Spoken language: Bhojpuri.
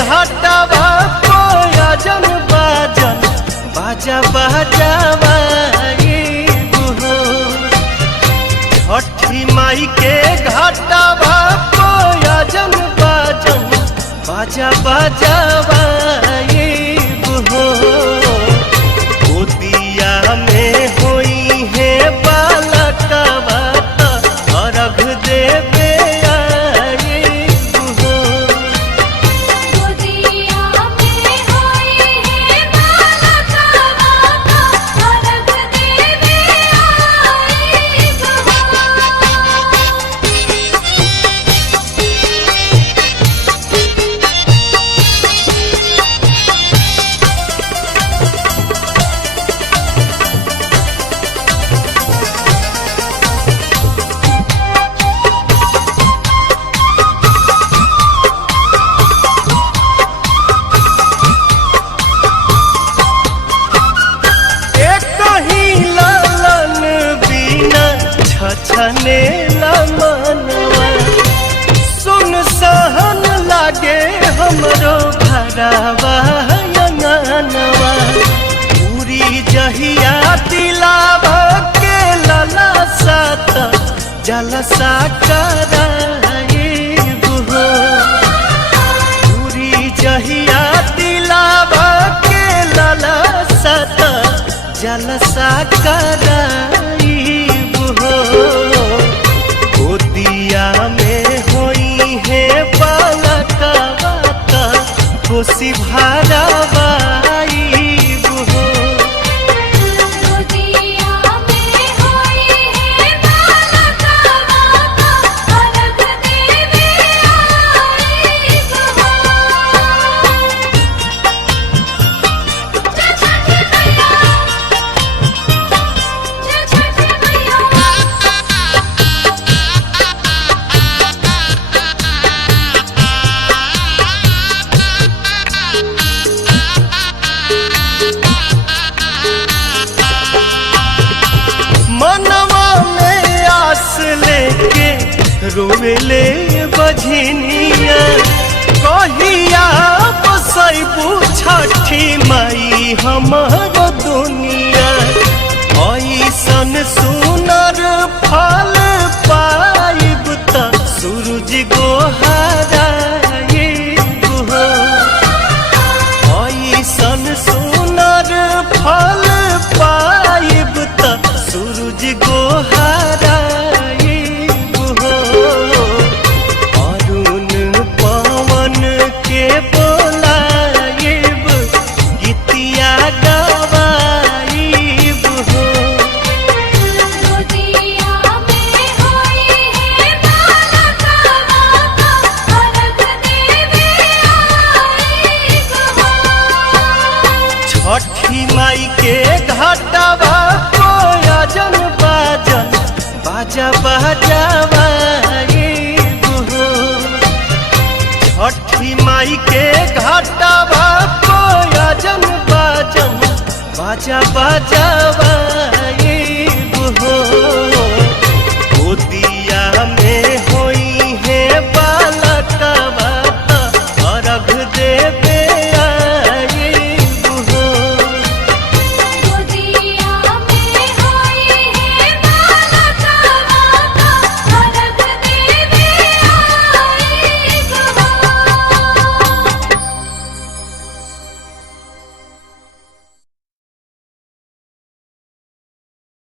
घाटावा कोयजन बाजन बाजा बाजावा छठी माई के घाटावा कोयजन बाजन बाजा बाजावा गोदिया में होई है बालकवा अर्घ देवे छने मनवा सुन सहन लागे हमरो भरावा अंगनवा पूरी जहिया दिलावा के लला सात जलसा कराइब हो पूरी जहिया दिलावा के लला सात जलसा कराइब हो गोदिया में होई है बालकवा खुशी भरावाइब हो गोदिया में होई है बालकवा अर्घ देवे आइब हो छठी मैया छठी मैया मनवा में आस लेके रोवेले बझनिया कहिया बसैबू छठी माई हमर दुनिया ऐसन सुनर फल पाइब त सूरज गोहराइब हो ऐसन सुनर फल पाइब त सूरज गोहराइब हो अरुण पवन के बोलाइब गीतिया गवाइब हो गोदिया में होई है बालकवा अर्घ देवे आइब हो छठी माई के घाटावा कोयजन बाजन बाजा बाजावाइब हो छठी माई के घाटावा कोयजन बाजन बाजा बाजावा